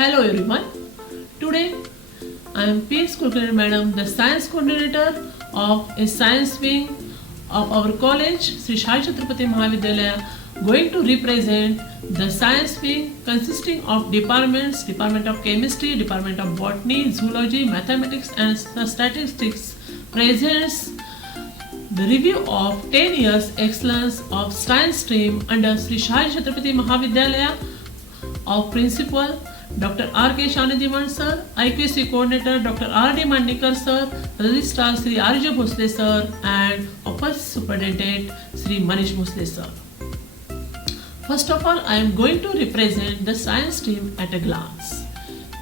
Hello everyone. Today I am P.S. Kulkarni Madam, the science coordinator of a science wing of our college, Sri Sai Chhatrapati Mahavidyalaya, going to represent the science wing consisting of departments, Department of Chemistry, Department of Botany, Zoology, Mathematics and Statistics presents the review of 10 years excellence of science stream under Sri Sai Chhatrapati Mahavidyalaya of Principal Dr. R.K. Shanidhiman Sir, IQC Coordinator Dr. R.D. Mandikar Sir, Registrar Sri R.J. Bhosle Sir and Upper Superintendent Sri Manish Bhosle Sir. First of all, I am going to represent the science stream at a glance.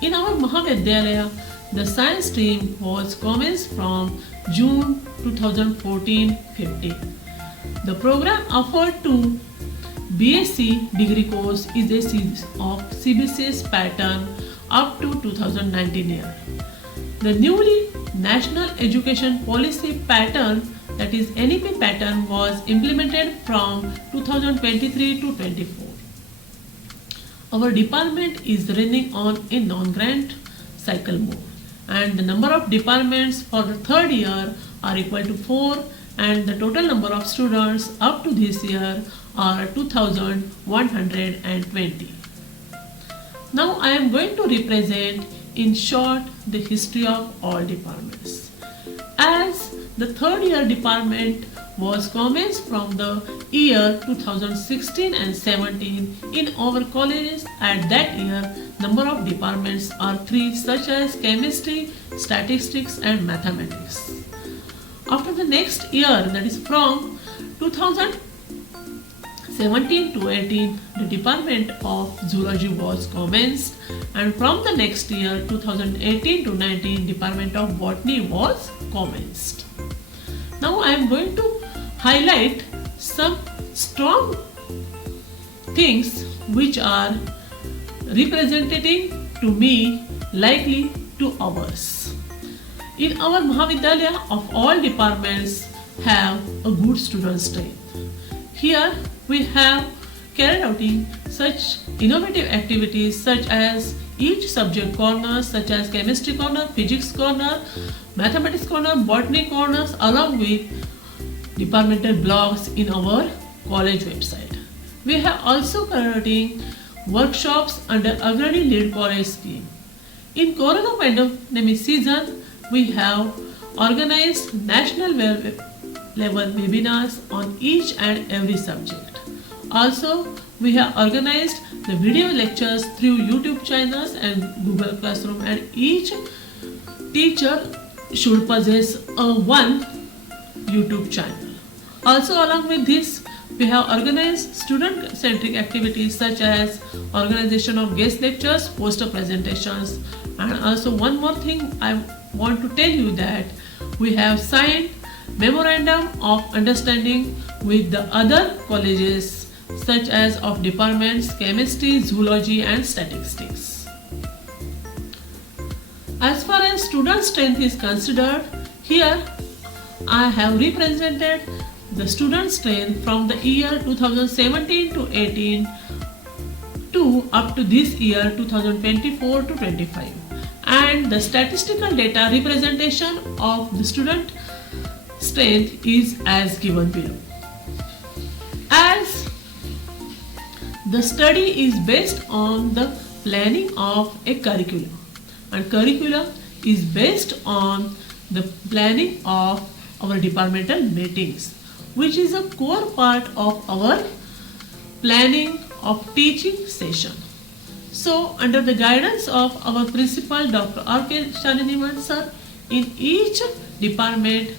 In our Mahavidyalaya, the science stream was commenced from June 2014-15. The program offered to BSc degree course is a series of CBCS pattern up to 2019 year. The newly National Education Policy pattern, that is NEP pattern, was implemented from 2023 to 24. Our department is running on a non-grant cycle mode and the number of departments for the third year are equal to 4 and the total number of students up to this year are 2120. Now I am going to represent in short the history of all departments. As the third year department was commenced from the year 2016 and 17 in our colleges, at that year number of departments are 3 such as chemistry, statistics and mathematics. After the next year, that is from 2017 to 18, the Department of Zoology was commenced and from the next year 2018 to 19, Department of Botany was commenced. Now I am going to highlight some strong things which are representative to me likely to ours. In our Mahavidyalaya, of all departments have a good student strength. Here we have carried out such innovative activities such as each subject corners such as chemistry corner, physics corner, mathematics corner, botany corners along with departmental blogs in our college website. We have also carried out workshops under Agrani Lead College scheme. In Corona pandemic season, we have organized national level webinars on each and every subject. Also, we have organized the video lectures through YouTube channels and Google Classroom, and each teacher should possess one YouTube channel. Also, along with this, we have organized student-centric activities such as organization of guest lectures, poster presentations, and also one more thing I want to tell you that we have signed memorandum of understanding with the other colleges such as of departments chemistry, zoology and statistics. As far as student strength is considered, here I have represented the student strength from the year 2017 to 18 to up to this year 2024 to 25, and the statistical data representation of the student strength is as given below. As the study is based on the planning of a curriculum, and curriculum is based on the planning of our departmental meetings, which is a core part of our planning of teaching session. So, under the guidance of our principal Dr. R.K. Shanidhiman Sir, in each department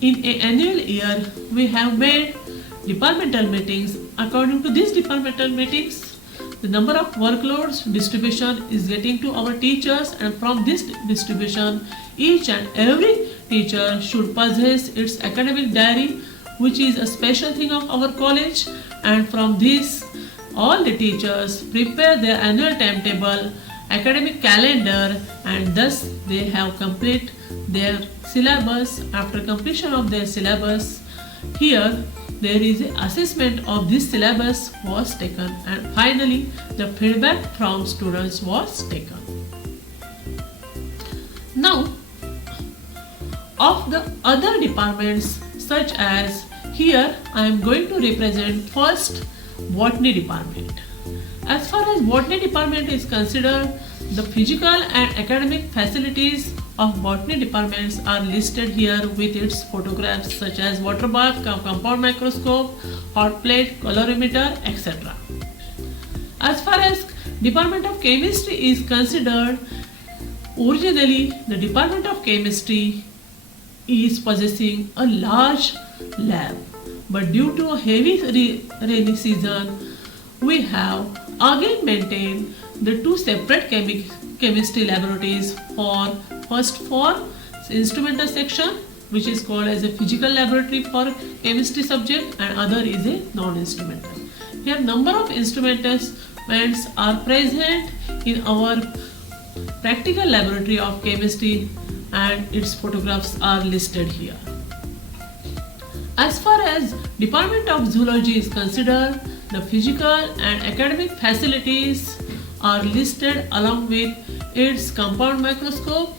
in an annual year we have made departmental meetings. According to these departmental meetings, the number of workloads distribution is getting to our teachers, and from this distribution each and every teacher should possess its academic diary, which is a special thing of our college, and from this all the teachers prepare their annual timetable, academic calendar, and thus they have complete their syllabus. After completion of their syllabus, here there is an assessment of this syllabus was taken, and finally the feedback from students was taken. Now, of the other departments, such as here I am going to represent first botany department. As far as botany department is considered, the physical and academic facilities of botany departments are listed here with its photographs such as water bath, compound microscope, hot plate, colorimeter, etc. As far as Department of Chemistry is considered, originally the Department of Chemistry is possessing a large lab, but due to a heavy rainy season, we have again maintained the two separate chemistry laboratories for instrumental section, which is called as a physical laboratory for chemistry subject, and other is a non-instrumental. Here number of instruments are present in our practical laboratory of chemistry, and its photographs are listed here. As far as Department of Zoology is considered, the physical and academic facilities are listed along with its compound microscope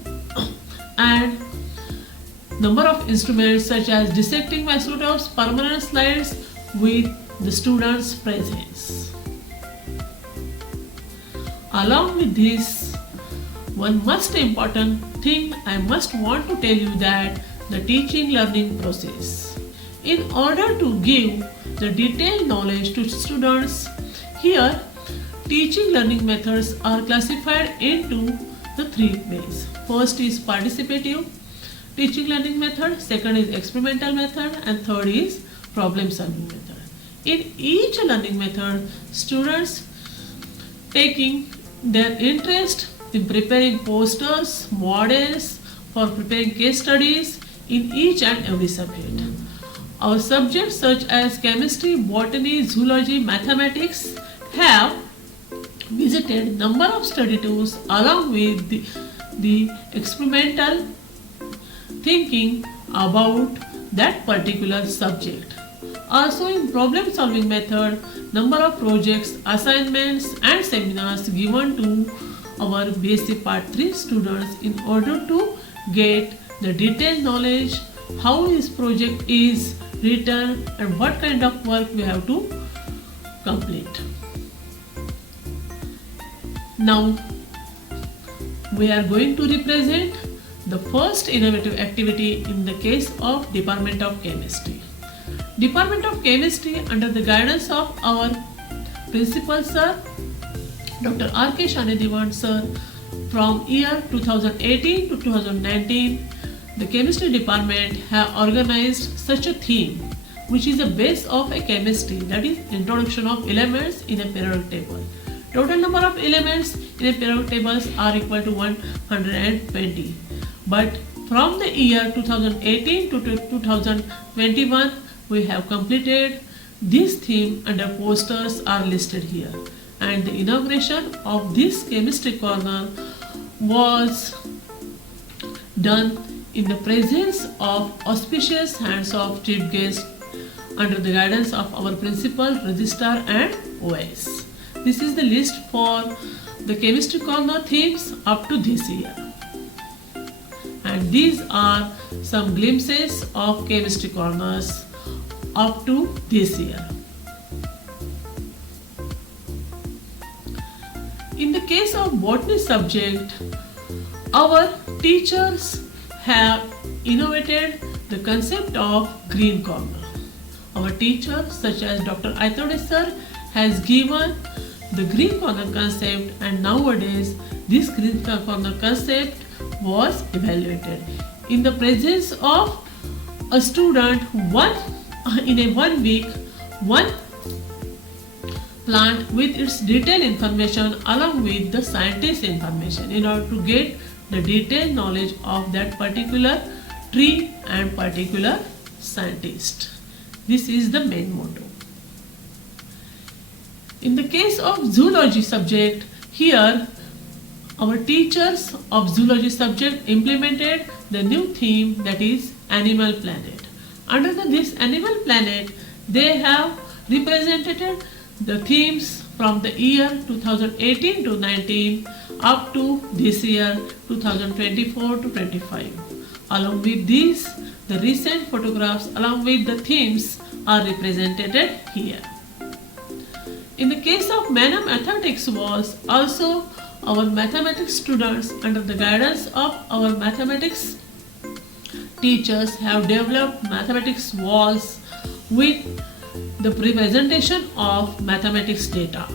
and number of instruments such as dissecting microscopes, permanent slides with the students' presence. Along with this, one most important thing I must want to tell you that the teaching learning process. In order to give the detailed knowledge to students, here teaching learning methods are classified into the three ways. First is participative teaching learning method, second is experimental method, and third is problem solving method. In each learning method, students taking their interest in preparing posters, models, for preparing case studies in each and every subject. Our subjects such as chemistry, botany, zoology, mathematics have visited number of study tours along with the experimental thinking about that particular subject. Also in problem solving method, number of projects, assignments and seminars given to our basic part 3 students in order to get the detailed knowledge how this project is written and what kind of work we have to complete. Now we are going to represent the first innovative activity in the case of Department of Chemistry. Department of Chemistry under the guidance of our principal sir, Dr. R.K. Shanedivan sir, from year 2018 to 2019, the chemistry department have organized such a theme which is the base of a chemistry, that is introduction of elements in a periodic table. Total number of elements in a periodic tables are equal to 120. But from the year 2018 to 2021, we have completed this theme under posters are listed here. And the inauguration of this chemistry corner was done in the presence of auspicious hands of chief guests under the guidance of our principal, registrar and OS. This is the list for the chemistry corner themes up to this year. And these are some glimpses of chemistry corners up to this year. In the case of botany subject, our teachers have innovated the concept of green corner. Our teacher such as Dr. Aitode sir has given the green corner concept, and nowadays this green corner concept was evaluated in the presence of a student. In a 1 week, one plant with its detailed information along with the scientist information in order to get the detailed knowledge of that particular tree and particular scientist. This is the main motto. In the case of zoology subject, here our teachers of zoology subject implemented the new theme, that is Animal Planet. Under this Animal Planet, They have represented the themes from the year 2018 to 19 up to this year 2024 to 25. Along with these, the recent photographs along with the themes are represented here. In the case of mathematics was also our mathematics students under the guidance of our mathematics teachers have developed mathematics walls with the representation of mathematics data.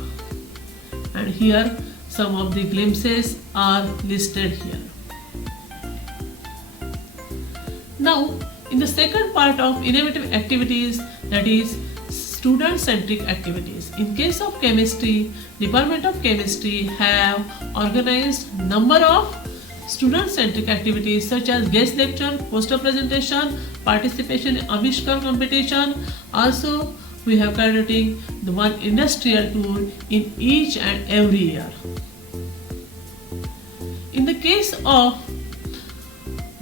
And here some of the glimpses are listed here. Now, in the second part of innovative activities, that is student-centric activities. In case of chemistry, Department of Chemistry have organized number of student-centric activities such as guest lecture, poster presentation, participation in Avishkar competition. Also, we have conducting the one industrial tour in each and every year. In the case of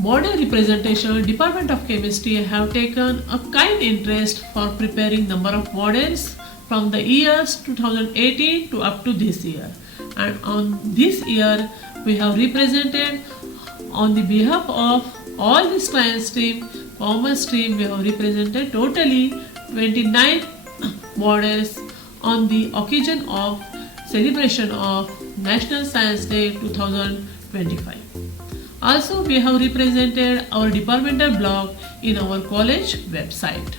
model representation, Department of Chemistry have taken a kind interest for preparing number of models from the years 2018 to up to this year. And on this year, we have represented on the behalf of all the science stream, commerce stream, we have represented totally 29 models on the occasion of celebration of National Science Day 2025. Also, we have represented our departmental blog in our college website.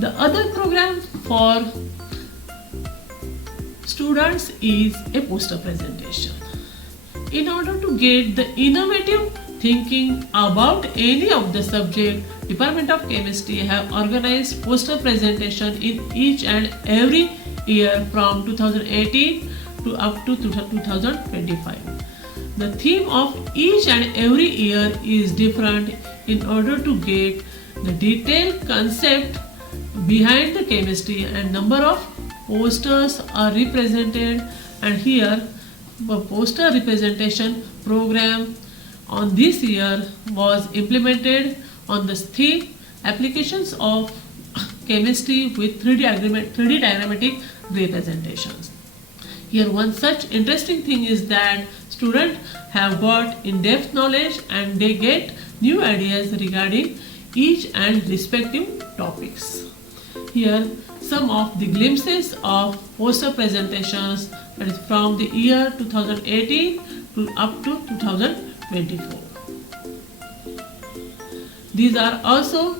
The other program for students is a poster presentation. In order to get the innovative thinking about any of the subject, Department of Chemistry have organized poster presentation in each and every year from 2018 to up to 2025. The theme of each and every year is different in order to get the detailed concept behind the chemistry, and number of posters are represented, and here the poster representation program on this year was implemented on the theme applications of chemistry with 3D diagrammatic representations. Here one such interesting thing is that students have got in-depth knowledge and they get new ideas regarding each and respective topics. Here some of the glimpses of poster presentations, that is from the year 2018 to up to 2024. These are also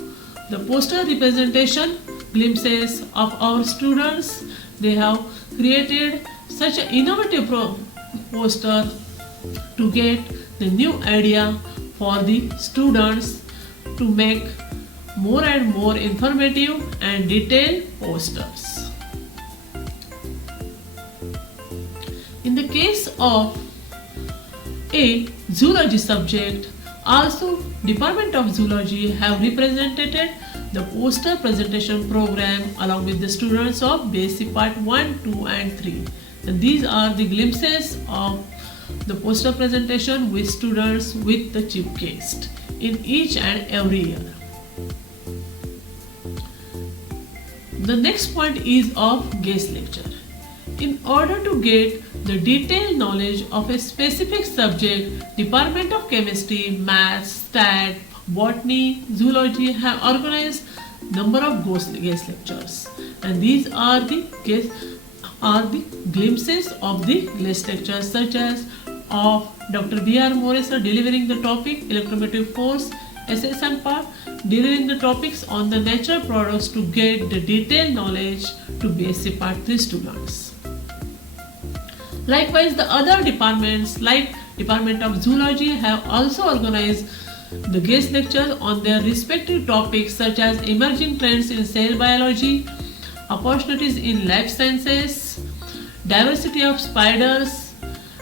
the poster representation glimpses of our students. They have created such an innovative poster to get the new idea for the students to make more and more informative and detailed posters. In the case of a zoology subject, also Department of Zoology have represented the poster presentation program along with the students of basic part 1, 2 and 3. And these are the glimpses of the poster presentation with students with the chief guest in each and every year. The next point is of guest lecture. In order to get the detailed knowledge of a specific subject, Department of Chemistry, Maths, Stat, Botany, Zoology have organized number of guest lectures, and these are the glimpses of the guest lectures such as of Dr. B.R. Morris delivering the topic electromotive force, SSM part, delivering the topics on the natural products to get the detailed knowledge to BSc Part 3 students. Likewise, the other departments like Department of Zoology have also organized the guest lectures on their respective topics such as emerging trends in cell biology, opportunities in life sciences, diversity of spiders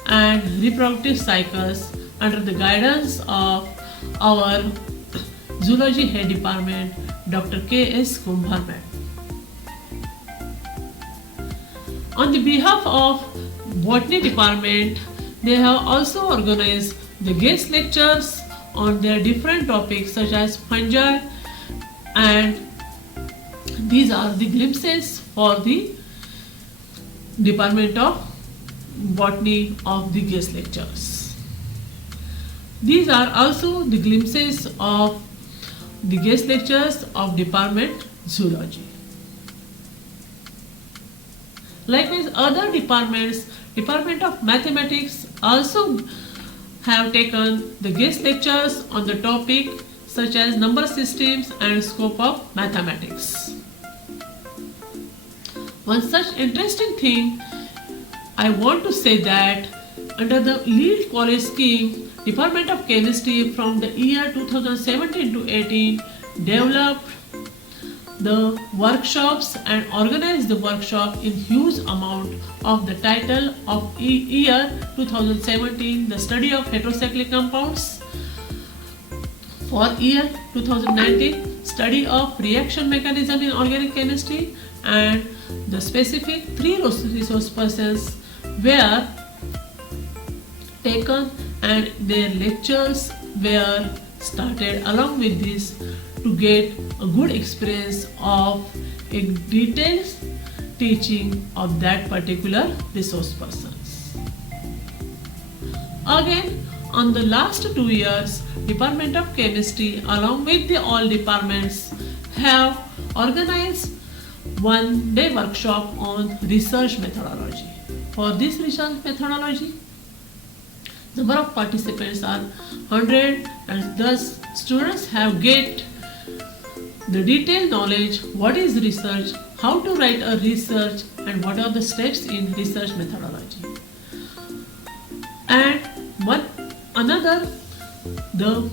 and reproductive cycles under the guidance of our Zoology Head Department, Dr. K.S. Kumbhar Ma'am. On the behalf of Botany Department, they have also organized the guest lectures on their different topics such as fungi, and these are the glimpses for the Department of Botany of the guest lectures. These are also the glimpses of the guest lectures of Department Zoology. Likewise, other departments, Department of Mathematics also have taken the guest lectures on the topic such as number systems and scope of mathematics. One such interesting thing I want to say that under the LEAD college scheme, Department of Chemistry from the year 2017 to 18 developed the workshops and organized the workshop in huge amount of the title of year 2017, the study of heterocyclic compounds. For year 2019, study of reaction mechanism in organic chemistry, and the specific 3 resource persons were taken and their lectures were started along with this to get a good experience of a detailed teaching of that particular resource persons. Again, on the last 2 years, Department of Chemistry along with the all departments have organized one-day workshop on research methodology. For this research methodology, number of participants are 100, and thus students have get the detailed knowledge what is research, how to write a research, and what are the steps in research methodology. And the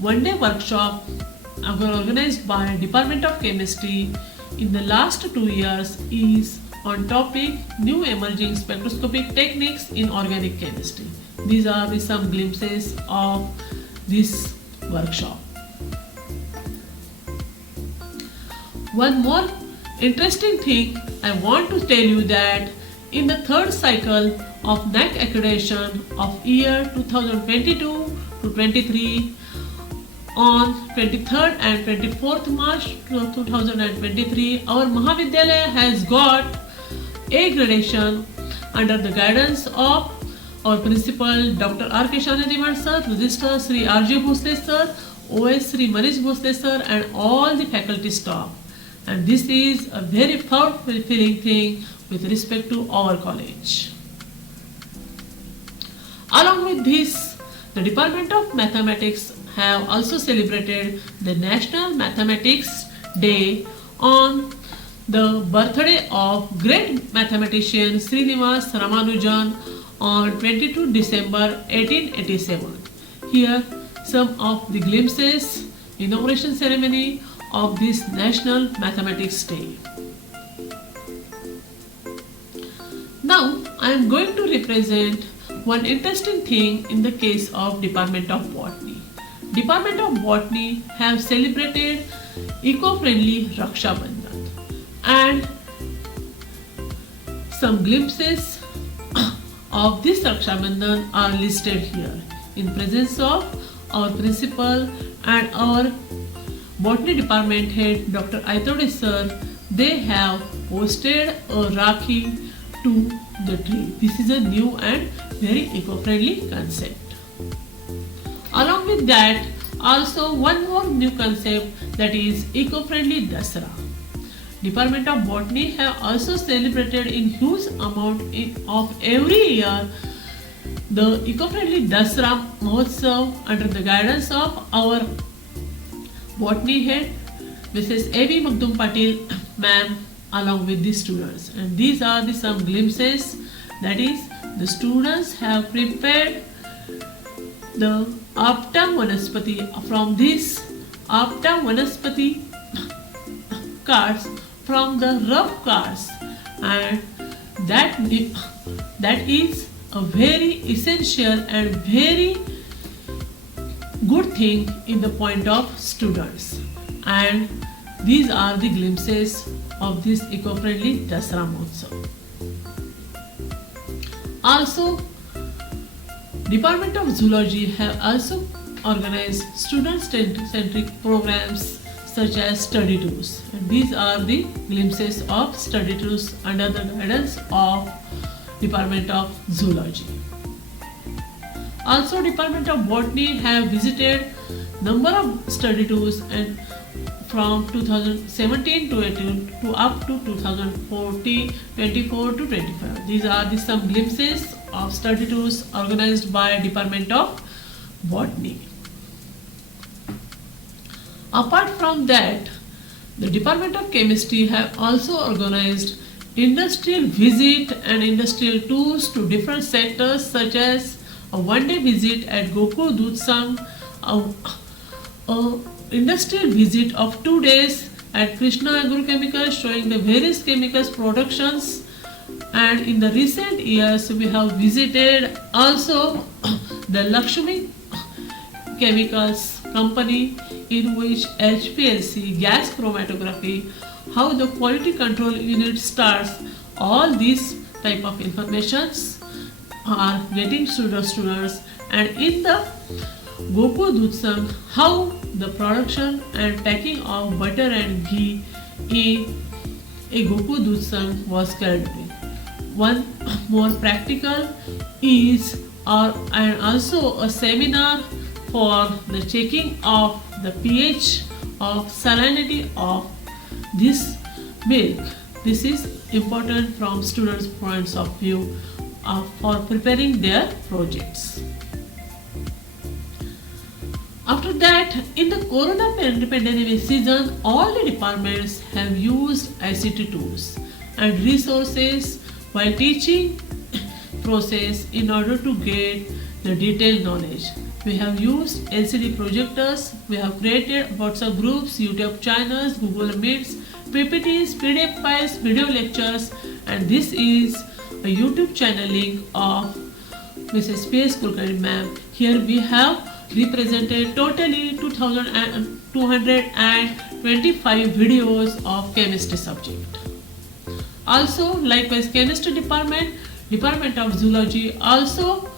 one-day workshop organized by Department of Chemistry in the last 2 years is on topic new emerging spectroscopic techniques in organic chemistry. These are some glimpses of this workshop. One more interesting thing I want to tell you that in the third cycle of NAC accreditation of year 2022 to 23 on 23rd and 24th March 2023, our Mahavidyalaya has got A gradation under the guidance of our principal Dr. R. Keshanadiman sir, Registrar Sri R. J. Bhosle sir, OS Sri Manish Bhosle sir, and all the faculty staff. And this is a very proud fulfilling thing with respect to our college. Along with this, the Department of Mathematics have also celebrated the National Mathematics Day on the birthday of great mathematician Srinivas Ramanujan on 22 December 1887. Here some of the glimpses, inauguration ceremony of this National Mathematics Day. Now I am going to represent one interesting thing in the case of Department of Botany. Department of Botany have celebrated eco-friendly Raksha Bandhan, and some glimpses of this Raksha Bandhan are listed here in presence of our principal and our Botany Department head Dr. Aitode sir. They have posted a Rakhi to the tree. This is a new and very eco-friendly concept. Along with that, also one more new concept, that is eco-friendly Dasara. Department of Botany have also celebrated in huge amount of every year the eco-friendly Dasara Mahotsav under the guidance of our Botany head Mrs. A.V. Magdum Patil ma'am along with the students. And these are the some glimpses, that is the students have prepared the Aptam Vanaspati from this Aptam Vanaspati cards from the rough cards, and that is a very essential and very good thing in the point of students. And these are the glimpses of this eco-friendly Dasara Mahotsav. Also, Department of Zoology have also organize student-centric programs such as study tours. And these are the glimpses of study tours under the guidance of Department of Zoology. Also, Department of Botany have visited number of study tours and from 2017 to 18 to up to 2014, 24 to 25. These are the some glimpses of study tours organized by Department of Botany. Apart from that, the Department of Chemistry have also organized industrial visit and industrial tours to different sectors such as a one-day visit at Gokul Dudsang, a industrial visit of 2 days at Krishna Agrochemicals showing the various chemicals productions, and in the recent years we have visited also the Lakshmi Chemicals company in which HPLC, gas chromatography, how the quality control unit starts, all these type of informations are getting to the students. And in the Gokul Dudsang, how the production and packing of butter and ghee in a Gokul Dudsang was carried out. One more practical is and also a seminar for the checking of the pH of salinity of this milk. This is important from students' points of view for preparing their projects. After that, in the Corona pandemic season, all the departments have used ICT tools and resources while teaching process in order to get the detailed knowledge. We have used LCD projectors, we have created WhatsApp groups, YouTube channels, Google Meets, PPTs, PDF files, video lectures, and this is a YouTube channel link of Mrs. P.S. Kulkarni ma'am. Here we have represented totally 2,225 videos of chemistry subject. Also, likewise, chemistry Department of Zoology also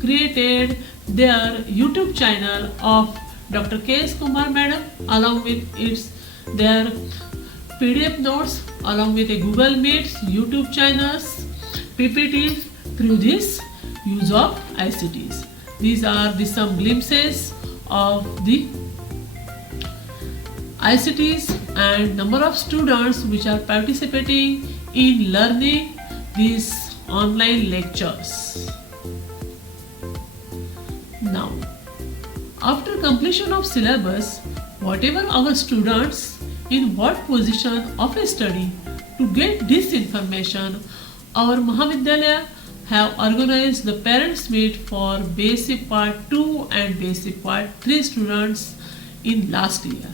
created their YouTube channel of Dr. K.S. Kumar madam along with their PDF notes along with a Google Meets, YouTube channels, PPTs through this use of ICTs. These are some glimpses of the ICTs and number of students which are participating in learning these online lectures. Now, after completion of syllabus, whatever our students in what position of a study, to get this information, our Mahavidyalaya have organized the parents meet for basic part 2 and basic part 3 students in last year.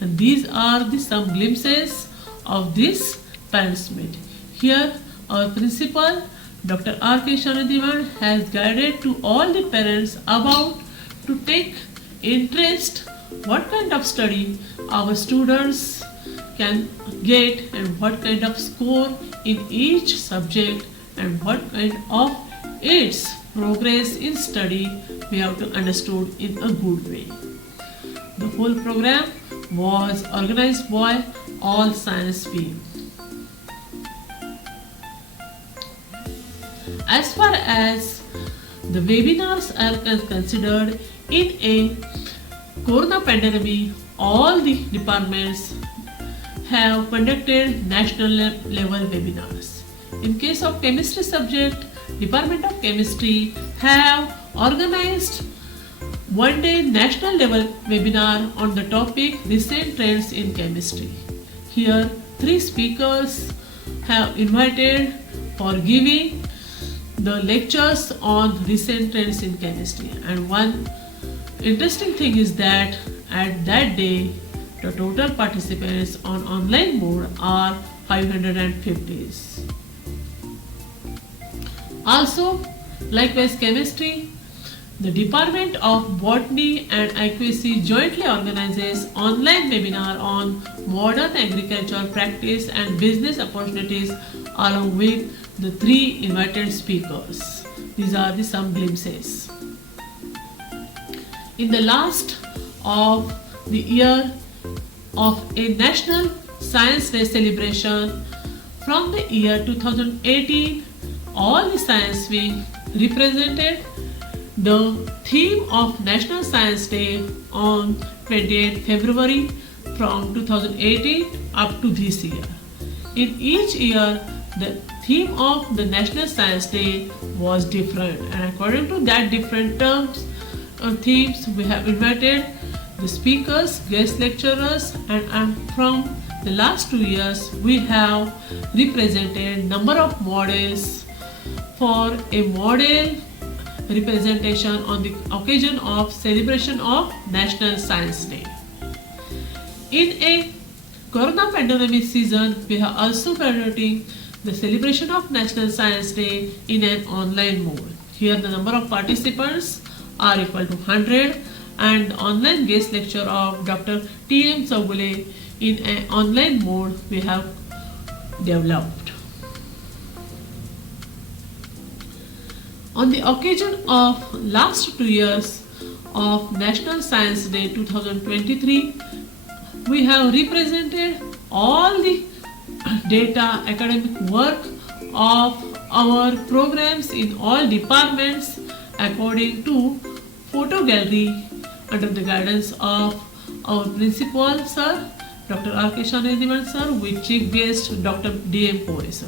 And these are some glimpses of this parents meet. Here our principal Dr. R.K. Shanadivan has guided to all the parents about to take interest what kind of study our students can get and what kind of score in each subject and what kind of its progress in study we have to understood in a good way. The whole program was organized by All Science Beam. As far as the webinars are considered, in a Corona pandemic, all the departments have conducted national level webinars. In case of chemistry subject, Department of Chemistry have organized one-day national level webinar on the topic recent trends in chemistry. Here, 3 speakers have invited for giving the lectures on recent trends in chemistry. And one interesting thing is that at that day, the total participants on online mode are 550. Also, likewise chemistry, the Department of Botany and Aquaculture jointly organizes online webinar on modern agriculture practice and business opportunities along with the 3 invited speakers. These are some glimpses. In the last of the year of a National Science Day celebration from the year 2018, all the Science Week represented the theme of National Science Day on 28th February from 2018 up to this year. In each year, the theme of the National Science Day was different, and according to that different terms or themes, we have invited the speakers, guest lecturers, and from the last 2 years we have represented number of models for a model representation on the occasion of celebration of National Science Day. In a Corona pandemic season, we are also conducting the celebration of National Science Day in an online mode. Here the number of participants are equal to 100, and the online guest lecture of Dr. T.M. Chowgule in an online mode we have developed. On the occasion of last 2 years of National Science Day 2023, we have represented all the data academic work of our programs in all departments according to photo gallery under the guidance of our principal sir Dr. R.K. Shanediman sir with chief guest Dr. D.M. Pore sir.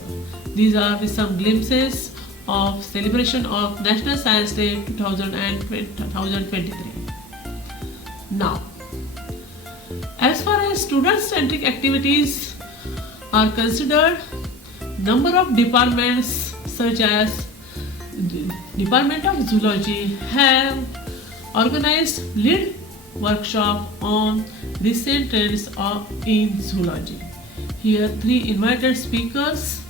These are some glimpses of celebration of National Science Day 2023. Now, as far as student-centric activities are considered, number of departments such as Department of Zoology have organized lead workshop on recent trends in zoology. Here 3 invited speakers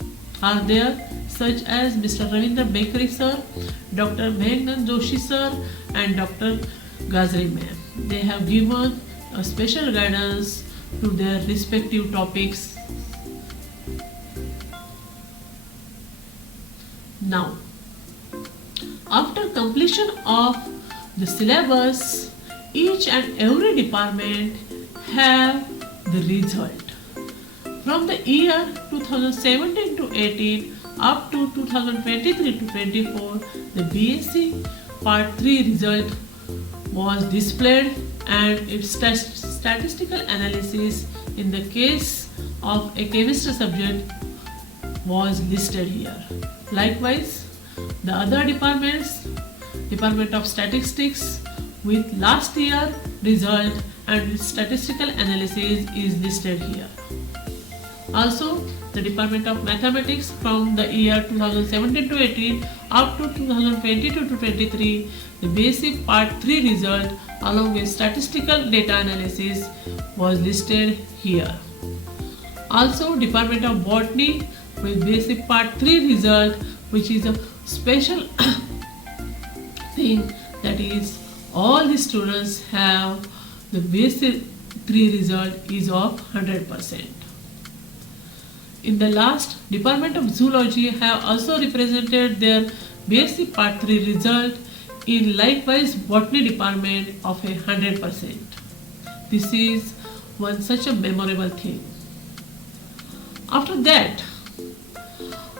are there such as Mr. Ravindra Bekri sir, Dr. Meghnan Joshi sir and Dr. Gazri ma'am. They have given a special guidance to their respective topics. Now, after completion of the syllabus, each and every department have the result. From the year 2017 to 18 up to 2023 to 24, the BSc Part 3 result was displayed and its statistical analysis in the case of a chemistry subject was listed here. Likewise, the other departments, Department of Statistics with last year result and statistical analysis is listed here. Also, the Department of Mathematics from the year 2017 to 18 up to 2022 to 23, the basic part 3 result along with statistical data analysis was listed here. Also, Department of Botany with basic part 3 result, which is a special thing, that is all the students have the basic 3 result is of 100%. In the last, Department of Zoology have also represented their basic part 3 result in likewise botany department of 100%. This is one such a memorable thing. After that,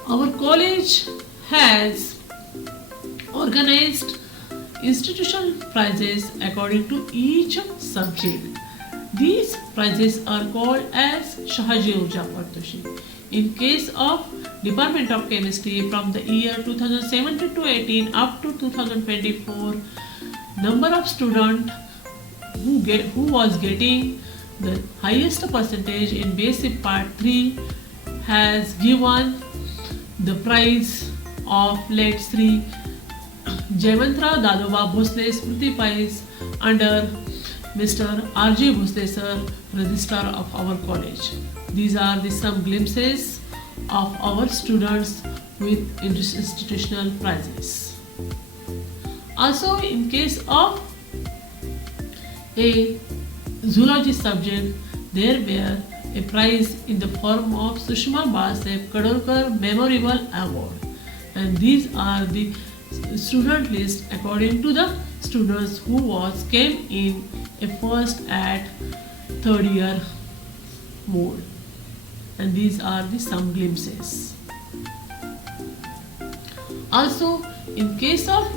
our college has organized institutional prizes according to each subject. These prizes are called as Shahaji Urja Partnership. In case of Department of Chemistry from the year 2017 to 18 up to 2024, number of students who was getting the highest percentage in basic part 3 has given the prize of late Sri Jaimantra Dadoba Bhosle Smriti Prize under Mr. R.J. Bhosle sir, Registrar of our college. These are some glimpses of our students with institutional prizes. Also, in case of a zoology subject, there were a prize in the form of Sushma Balasaheb Kadolkar Memorable Award, and these are the student list according to the students who came in a first at third year mode. And these are the some glimpses. Also, in case of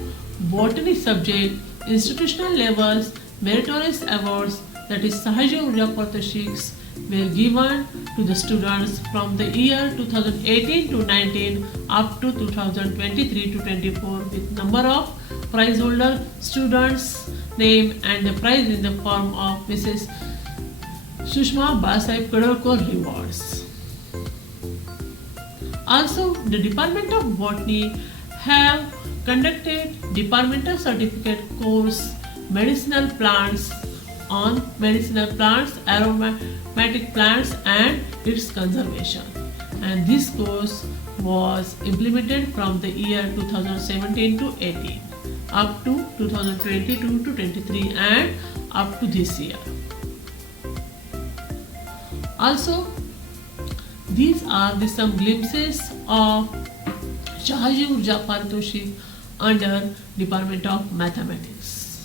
botany subject, institutional levels meritorious awards, that is Sahaja Urja Partoshiks, were given to the students from the year 2018 to 19 up to 2023 to 24 with number of prize holder students name and the prize in the form of Mrs. Sushma Basai Kadalkar rewards. Also, the Department of Botany have conducted departmental certificate course medicinal plants on medicinal plants, aromatic plants and its conservation, and this course was implemented from the year 2017 to 18 up to 2022 to 23 and up to this year. Also, these are the some glimpses of Shahaji Urja Paritoshik under Department of Mathematics.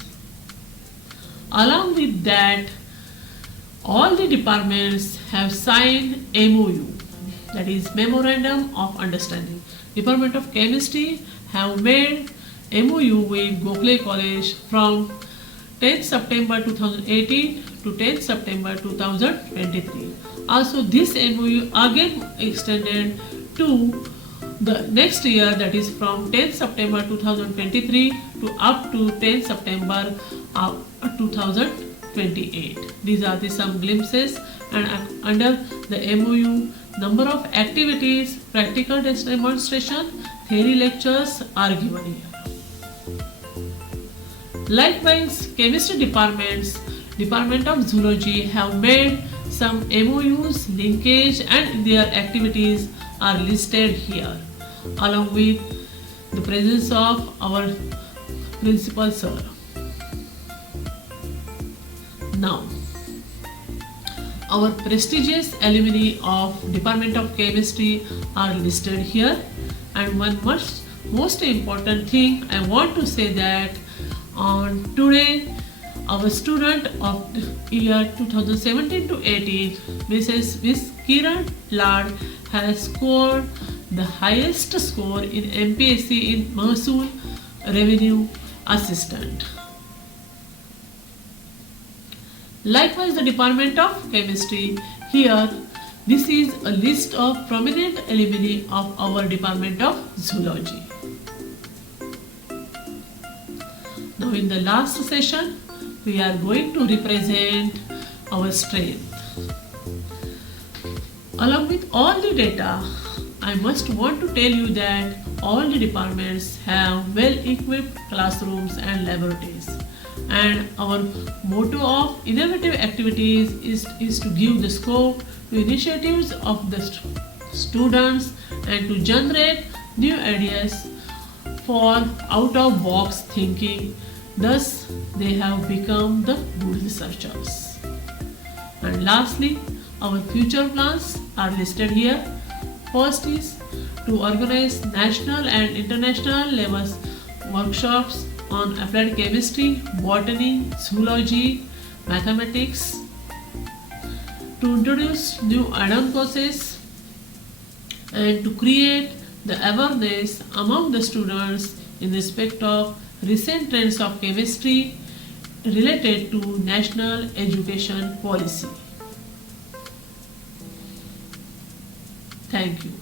Along with that, all the departments have signed MOU, that is Memorandum of Understanding. Department of Chemistry have made MOU with Gokhale College from 10th September 2018 to 10th September 2023. Also, this MOU again extended to the next year, that is from 10th September 2023 to up to 10th September 2028. These are the some glimpses, and under the MOU, number of activities, practical demonstration, theory lectures are given here. Likewise, chemistry departments, Department of Zoology have made some MOUs, linkage and their activities are listed here, along with the presence of our principal sir. Now, our prestigious alumni of Department of Chemistry are listed here, and one most important thing I want to say that on today our student of the year 2017 to 18, Mrs. Miss Kiran Lad, has scored the highest score in MPSC in Mahsool Revenue Assistant. Likewise, the Department of Chemistry, here this is a list of prominent alumni of our Department of Zoology. Now in the last session, we are going to represent our strength. Along with all the data, I must want to tell you that all the departments have well-equipped classrooms and laboratories. And our motto of innovative activities is to give the scope to initiatives of the students and to generate new ideas for out-of-box thinking. Thus, they have become the good researchers. And lastly, our future plans are listed here. First is to organize national and international levels workshops on applied chemistry, botany, zoology, mathematics, to introduce new add-on courses and to create the awareness among the students in respect of recent trends of chemistry related to national education policy. Thank you.